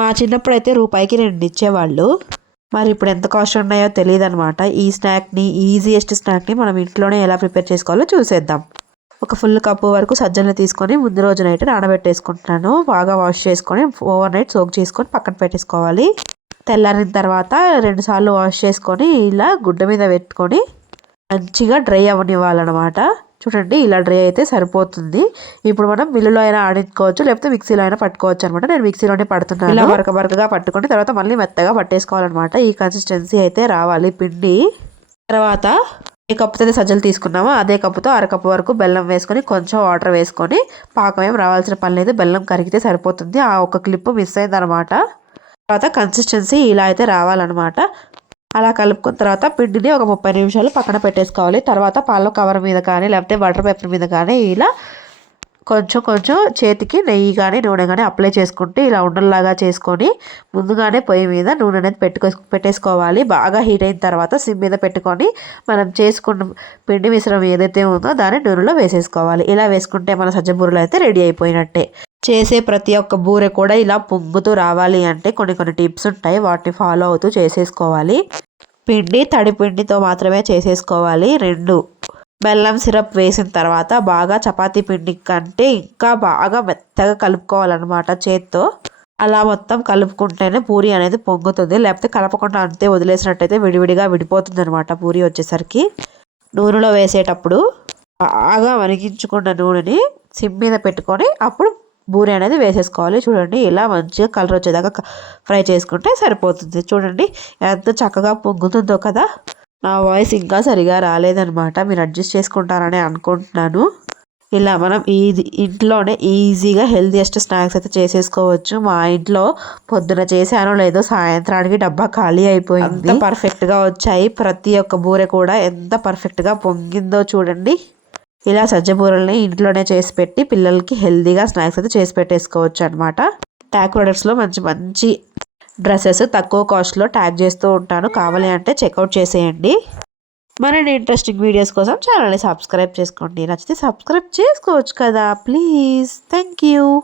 మా చిన్నప్పుడు అయితే రూపాయికి రెండు ఇచ్చేవాళ్ళు. మరి ఇప్పుడు ఎంత కాస్ట్ ఉన్నాయో తెలియదు అనమాట ఈ స్నాక్ని ఈజియెస్ట్ స్నాక్ని మనం ఇంట్లోనే ఎలా ప్రిపేర్ చేసుకోవాలో చూసేద్దాం. ఒక ఫుల్ కప్పు వరకు సజ్జలు తీసుకొని ముందు రోజునైతే నానబెట్టేసుకుంటున్నాను. బాగా వాష్ చేసుకొని ఓవర్ నైట్ సోక్ చేసుకొని పక్కన పెట్టేసుకోవాలి. తెల్లారిన తర్వాత రెండుసార్లు వాష్ చేసుకొని ఇలా గుడ్డ మీద పెట్టుకొని మంచిగా డ్రై అవ్వనివ్వాలన్నమాట. చూడండి ఇలా డ్రై అయితే సరిపోతుంది. ఇప్పుడు మనం మిల్లులో అయినా ఆడించుకోవచ్చు లేకపోతే మిక్సీలో అయినా పట్టుకోవచ్చు అనమాట నేను మిక్సీలోనే పడుతున్నాను. ఇలా బరక బరకగా పట్టుకొని తర్వాత మళ్ళీ మెత్తగా పట్టేసుకోవాలన్నమాట. ఈ కన్సిస్టెన్సీ అయితే రావాలి. పిండి తర్వాత ఏ కప్పుతో అయితే సజ్జలు తీసుకున్నామో అదే కప్పుతో అరకప్పు వరకు బెల్లం వేసుకొని కొంచెం వాటర్ వేసుకొని పాకం ఏం రావాల్సిన పని లేదు. బెల్లం కరిగితే సరిపోతుంది. ఆ ఒక క్లిప్ మిస్ అయిందనమాట తర్వాత కన్సిస్టెన్సీ ఇలా అయితే రావాలన్నమాట. అలా కలుపుకున్న తర్వాత పిండిని ఒక ముప్పై నిమిషాలు పక్కన పెట్టేసుకోవాలి. తర్వాత పాల కవర్ మీద కానీ లేకపోతే బటర్ పేపర్ మీద కానీ ఇలా కొంచెం కొంచెం చేతికి నెయ్యి కానీ నూనె కానీ అప్లై చేసుకుంటే ఇలా ఉండల్లాగా చేసుకొని ముందుగానే పొయ్యి మీద నూనె అనేది పెట్టుకో పెట్టేసుకోవాలి. బాగా హీట్ అయిన తర్వాత సిమ్ మీద పెట్టుకొని మనం చేసుకున్న పిండి మిశ్రమం ఏదైతే ఉందో దాన్ని నూనెలో వేసేసుకోవాలి. ఇలా వేసుకుంటే మన సజ్జ బూరెలు అయితే రెడీ అయిపోయినట్టే. చేసే ప్రతి ఒక్క బూరె కూడా ఇలా పొంగుతూ రావాలి అంటే కొన్ని కొన్ని టిప్స్ ఉంటాయి. వాటిని ఫాలో అవుతూ చేసేసుకోవాలి. పిండి తడి పిండితో మాత్రమే చేసేసుకోవాలి. రెండు బెల్లం సిరప్ వేసిన తర్వాత బాగా చపాతీ పిండి కంటే ఇంకా బాగా మెత్తగా కలుపుకోవాలన్నమాట చేత్తో. అలా మొత్తం కలుపుకుంటేనే పూరి అనేది పొంగుతుంది. లేకపోతే కలపకుండా అంతే వదిలేసినట్టయితే విడివిడిగా విడిపోతుంది అనమాట పూరి వచ్చేసరికి. నూనెలో వేసేటప్పుడు బాగా వణికించుకున్న నూనెని సిమ్ మీద పెట్టుకొని అప్పుడు బూరి అనేది వేసేసుకోవాలి. చూడండి ఇలా మంచిగా కలర్ వచ్చేదాకా ఫ్రై చేసుకుంటే సరిపోతుంది. చూడండి ఎంత చక్కగా పొంగుతుందో కదా. నా వాయిస్ ఇంకా సరిగా రాలేదనమాట మీరు అడ్జస్ట్ చేసుకుంటారని అనుకుంటున్నాను. ఇలా మనం ఈజీ ఇంట్లోనే ఈజీగా హెల్తీయెస్ట్ స్నాక్స్ అయితే చేసేసుకోవచ్చు. మా ఇంట్లో పొద్దున చేశానో లేదో సాయంత్రానికి డబ్బా ఖాళీ అయిపోయింది. పర్ఫెక్ట్గా వచ్చాయి. ప్రతి ఒక్క బూరె కూడా ఎంత పర్ఫెక్ట్గా పొంగిందో చూడండి. ఇలా సజ్జబూరల్ని ఇంట్లోనే చేసి పెట్టి పిల్లలకి హెల్తీగా స్నాక్స్ అయితే చేసి పెట్టేసుకోవచ్చు అనమాట ట్యాగ్ ప్రొడక్ట్స్లో మంచి మంచి డ్రెస్సెస్ తక్కువ కాస్ట్లో ట్యాగ్ చేస్తూ ఉంటాను. కావాలి అంటే చెక్అవుట్ చేసేయండి. మరిన్ని ఇంట్రెస్టింగ్ వీడియోస్ కోసం ఛానల్ని సబ్స్క్రైబ్ చేసుకోండి. నచ్చితే సబ్స్క్రైబ్ చేసుకోవచ్చు కదా. ప్లీజ్. Thank you